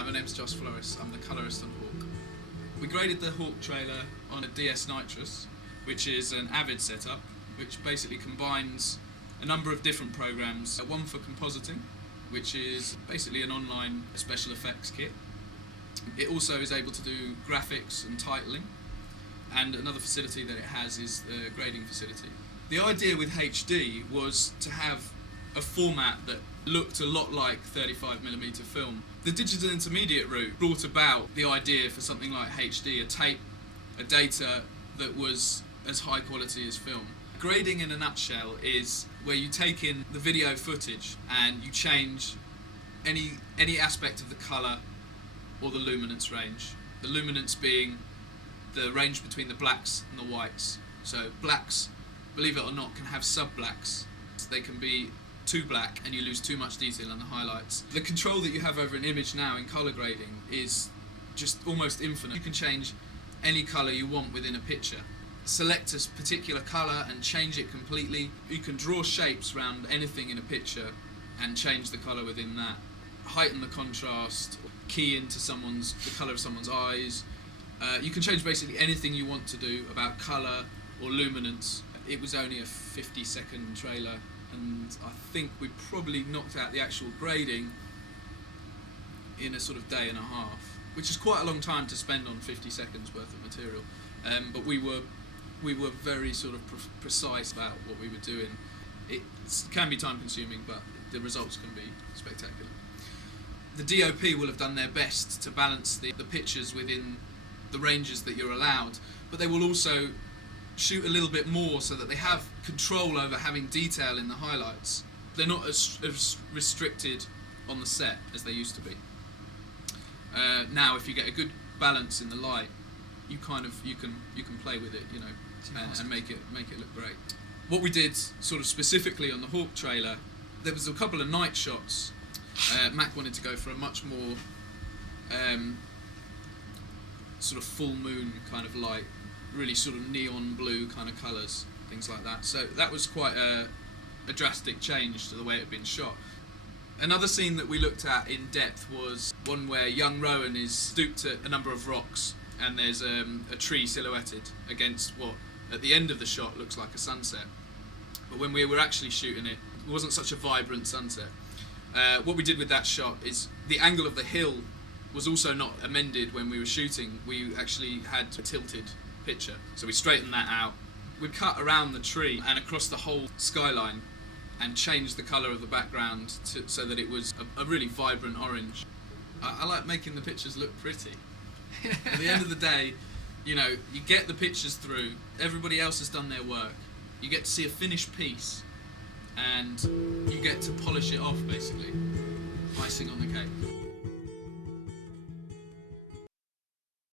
Hi, my name's Josh Flores. I'm the colourist on Hawk. We graded the Hawk trailer on a DS Nitrous, which is an Avid setup, which basically combines a number of different programs. One for compositing, which is basically an online special effects kit. It also is able to do graphics and titling, and another facility that it has is the grading facility. The idea with HD was to have a format that looked a lot like 35mm film. The digital intermediate route brought about the idea for something like HD, a data that was as high quality as film. Grading in a nutshell is where you take in the video footage and you change any aspect of the colour or the luminance range. The luminance being the range between the blacks and the whites. So blacks, believe it or not, can have sub-blacks. They can be too black and you lose too much detail on the highlights. The control that you have over an image now in colour grading is just almost infinite. You can change any colour you want within a picture. Select a particular colour and change it completely. You can draw shapes around anything in a picture and change the colour within that. Heighten the contrast, key into the colour of someone's eyes. You can change basically anything you want to do about colour or luminance. It was only a 50-second trailer, and I think we probably knocked out the actual grading in a sort of day and a half, which is quite a long time to spend on 50 seconds worth of material. But we were very sort of precise about what we were doing. It can be time consuming, but the results can be spectacular. The DOP will have done their best to balance the pictures within the ranges that you're allowed, but they will also shoot a little bit more so that they have control over having detail in the highlights. They're not as restricted on the set as they used to be. Now, if you get a good balance in the light, you can play with it, you know, and make it look great. What we did sort of specifically on the Hawk trailer, there was a couple of night shots. Mac wanted to go for a much more sort of full moon kind of light, really sort of neon blue kind of colours, things like that. So that was quite a drastic change to the way it had been shot. Another scene that we looked at in depth was one where young Rowan is stooped at a number of rocks and there's a tree silhouetted against what at the end of the shot looks like a sunset. But when we were actually shooting it, it wasn't such a vibrant sunset. What we did with that shot is the angle of the hill was also not amended when we were shooting. We actually had a tilted picture, so we straightened that out. We cut around the tree and across the whole skyline and changed the colour of the background so that it was a really vibrant orange. I like making the pictures look pretty. At the end of the day, you know, you get the pictures through, everybody else has done their work, you get to see a finished piece and you get to polish it off, basically. Icing on the cake.